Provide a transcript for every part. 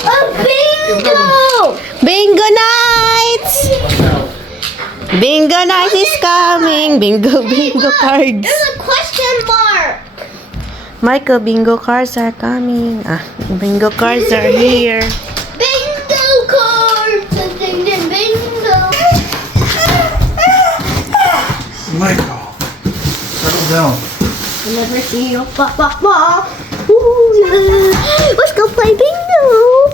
bingo! Bingo nights! Bingo night is coming! Bingo cards! There's a question mark! Michael, bingo cards are coming. Bingo cards are here. Bingo cards! Ding, ding, bingo! Michael, settle down. I never see you. Ooh, let's go play bingo!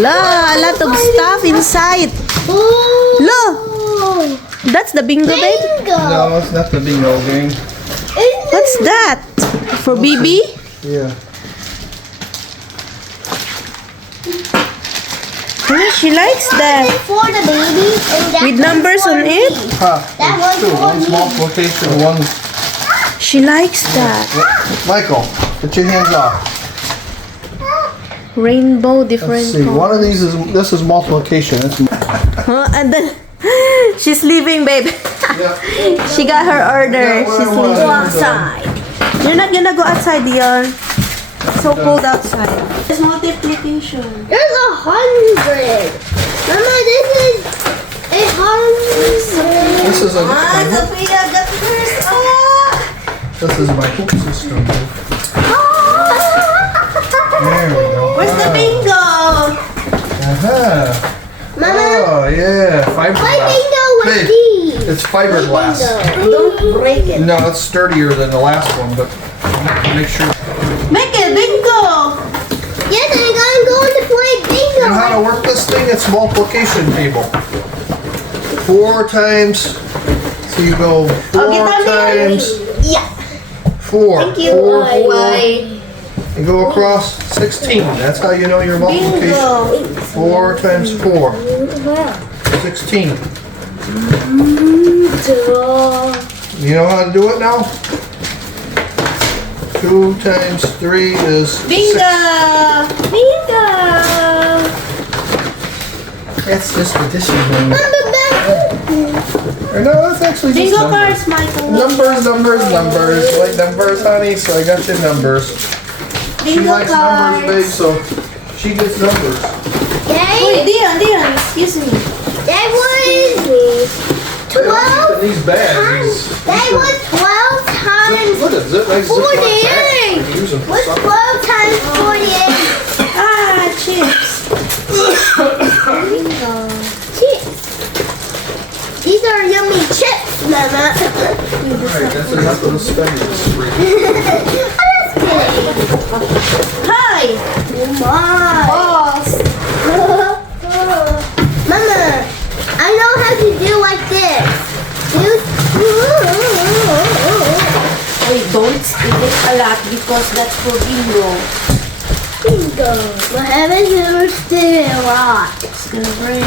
La, a lot of stuff inside. Lo, that's the bingo babe? Bingo! No, it's not the bingo game. What's that? For BB? Yeah. Oh, she likes that. For the baby. And that With numbers for on me. it? That There's two. one's for One's me. multiplication, one's... She likes that. Michael, get your hands off. Rainbow, different Let's see. colors. One of these is... This is multiplication. It's... Huh? And then she's leaving, babe. Yeah. She got her order. Yeah, what She's I want. leaving. Go outside. You're not gonna go outside, Dion. It's so cold outside. It's multiplication. There's 100. Mama, this is 100. This is a... Sophia got first. This is my hoop system. There we go. Where's the bingo? Uh-huh. Mama, Oh, yeah. play Fiberglass. bingo with Hey, these. it's fiberglass. Don't break it. No, it's sturdier than the last one, but make sure Make it bingo. Yes, I'm going to play you know how bingo. to work this thing. It's multiplication table. 4 times. So you go 4 times Yeah. 4. Thank you. 4, 4. Bye. And go across 16. That's how you know your multiplication. Bingo. 4 times 4. 16. You know how to do it now? 2 times 3 is Bingo. 6. Bingo. That's just addition. Or no, that's actually just Bingo numbers. cards, Michael. Numbers. You like numbers, honey? So I got your numbers. She Bingo likes numbers, babe, cards. so she gets numbers. Wait, Dion, excuse me. That was 12 These bags. That was 12 times What is it? Like 48. Use them for What's something. 12 times 48? Chips. Chips. These are yummy chips, Mama. Alright, that's enough of the spending spree. Oh, that's good. Hi. Oh my. Boss. Mama, I know how to do like this. Wait, don't steal it a lot because that's for bingo. Bingo. I haven't ever stood a lot. It's gonna break.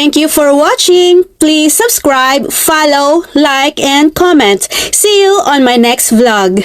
Thank you for watching. Please subscribe, follow, like, and comment. See you on my next vlog.